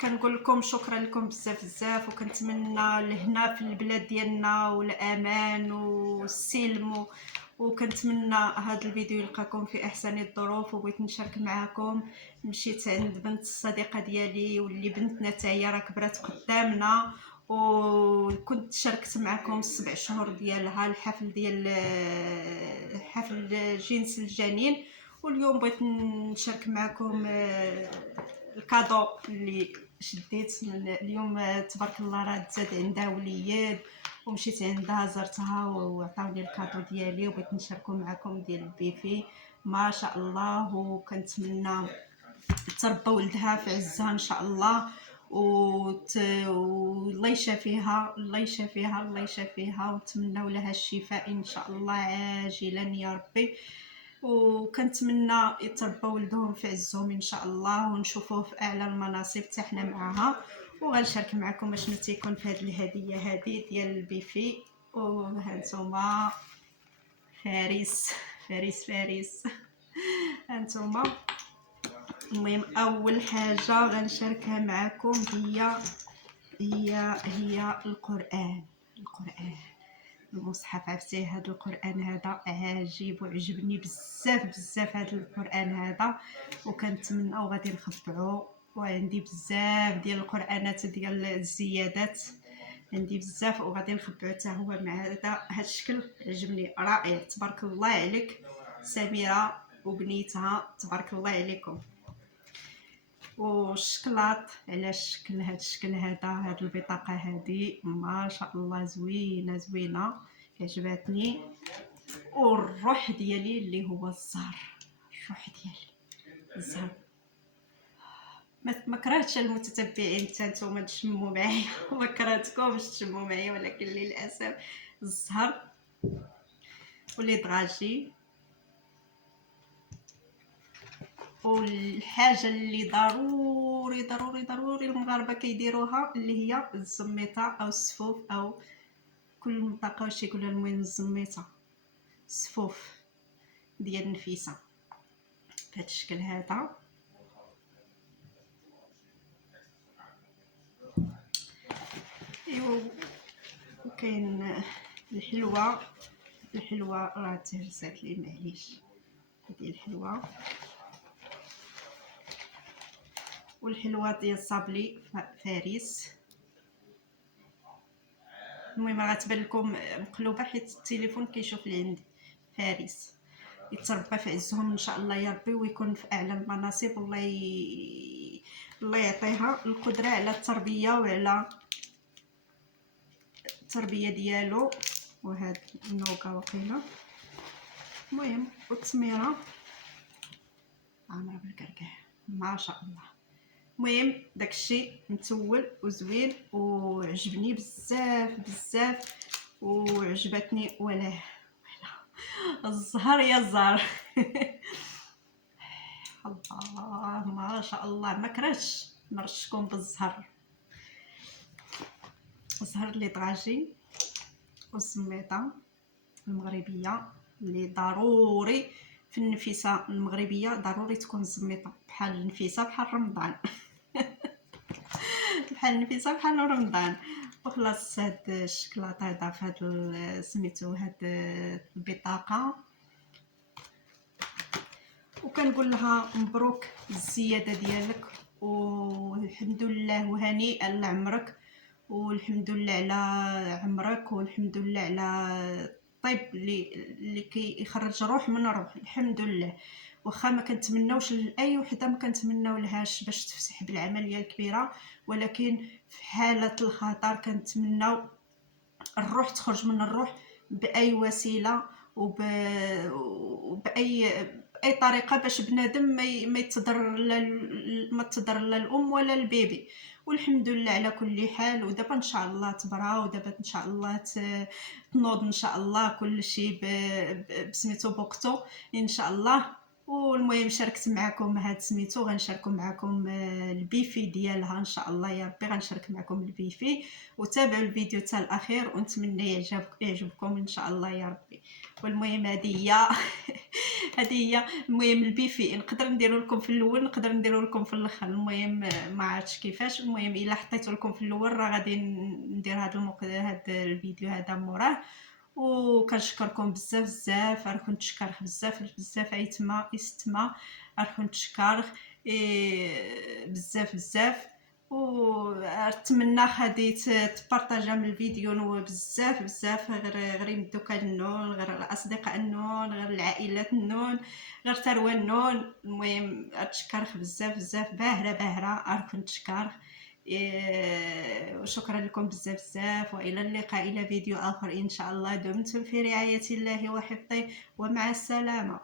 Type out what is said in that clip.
كنقول لكم شكرا لكم بزاف بزاف، وكنتمنى لهنا في البلاد ديالنا والامان والسلم وكنتمنى هذا الفيديو يلقاكم في احسن الظروف. وبغيت نشارك معكم، مشيت عند بنت الصديقه ديالي واللي بنتنا حتى هي راه كبرات قدامنا، وكنت شاركت معكم 7 شهور ديالها الحفل ديال حفل جنس الجنين. واليوم بغيت نشارك معكم الكادو اللي شديت من اليوم. تبارك الله راه تزاد عندها وليد، ومشيت عندها زرتها وعطاوني الكادو ديالي، وبغيت نشاركو معكم ديال البيفي ما شاء الله. وكنتمنى تربى ولدها في عزها ان شاء الله، والله يشافيها الله يشافيها الله يشافيها، ونتمنوا لها الشفاء ان شاء الله عاجلا يا ربي. وكنتمنى يتربى ولدهم في عزهم ان شاء الله، ونشوفوه في اعلى المناصب حتى حنا معاها. وغنشارك معكم اشنو تيكون في هذه الهديه هذه ديال البيفي. وها نتوما فارس فارس فارس هانتوما. المهم اول حاجه غنشاركها معكم هي القران. المصحف عرفتي، هذا القران هذا عجيب وعجبني بزاف بزاف هذا القران هذا، وكنتمنى وغادي نخبعو. وعندي بزاف ديال القرانات ديال الزيادات، عندي بزاف وغادي نخبعو حتى هو مع هذا الشكل. عجبني رائع، تبارك الله عليك سميره وبنيتها، تبارك الله عليكم. والشكلاط على الشكل هذا الشكل هذا البطاقه هذه ما شاء الله زوينه زوينه عجبتني. والروح ديالي اللي هو الزهر، الروح ديالي الزهر. ما كرهتش المتتبعين حتى نتوما تشموا معايا ما كرهتكمش تشموا معايا، ولكن للاسف الزهر ولي دغاجي. والحاجه اللي ضروري ضروري ضروري المغاربه كيديروها اللي هي الزميطه او السفوف، او كل منطقه واش يقولوا. المهم الزميطه السفوف ديال نفيسه بهذا الشكل هذا. ايوا وكاين الحلوه راه تهرسات لي معليش، هذه الحلوه. والحلوه ديال صابلي فارس. المهم راه تبان لكم مقلوبه حيت التليفون كيشوف لي عندي فارس. يتربى في عزهم ان شاء الله يا ربي، ويكون في اعلى المناصب، الله يعطيها القدره على التربيه وعلى التربيه ديالو. وهاد النوكا وقيله. المهم والتسميره عامره بالكركاع ما شاء الله. المهم داكشي متول وزوين وعجبني بزاف بزاف وعجبتني. ولا الزهر يا الزهر الله ما شاء الله. ما كرهتش نرشكم بالزهر، الزهر اللي طغاجي والسميطه المغربيه اللي ضروري في النفيسه المغربيه ضروري تكون الزميطه بحال النفيسه بحال رمضان بحال النفيسه بحال رمضان. وخلاص هاد الشكلاط هذا في هاد سميتو هاد البطاقه. وكنقول لها مبروك الزياده ديالك، والحمد لله وهنيئا لعمرك، والحمد لله على عمرك، والحمد لله على الطيب اللي كيخرج روح من روح. الحمد لله. واخا ما كنتمناوش لاي وحده، ما كنتمناو لهاش باش تفسح بالعمليه الكبيره، ولكن في حاله الخطر كنتمناو الروح تخرج من الروح باي وسيله وباي طريقه، باش بنادم ما تضر لا الام ولا البيبي. والحمد لله على كل حال. ودابا ان شاء الله تبرا، ودابا ان شاء الله تنوض ان شاء الله كل شيء بسميتو بوقتو ان شاء الله. والمهم شاركت معكم هاد سميتو، غنشاركو معكم البيفي ديالها ان شاء الله يا ربي. غنشارك معكم البيفي، وتابعوا الفيديو حتى الاخير، ونتمنى يعجبكم ان شاء الله يا ربي. والمهم هذه هي هذه هي. المهم البيفي نقدر نديرو لكم في الاول، نقدر نديرو لكم في الاخر، المهم ما عرفتش كيفاش. المهم الا حطيته لكم في الاول راه غادي ندير هذا الفيديو هذا موراه. وكنشكركم بزاف بزاف، راكم نتشكرك بزاف بزاف ايتما استما، راكم نتشكرك بزاف بزاف. ونتمنى غادي تبارطاجا من الفيديو بزاف بزاف، غير يمدوك النون، غير الاصدقاء النون، غير العائلات النون، غير تروى النون. المهم نتشكرك بزاف بزاف، باهره باهره راكم نتشكرك. وشكرا لكم بزاف بزاف، والى اللقاء الى فيديو اخر ان شاء الله. دمتم في رعاية الله وحفظه، ومع السلامة.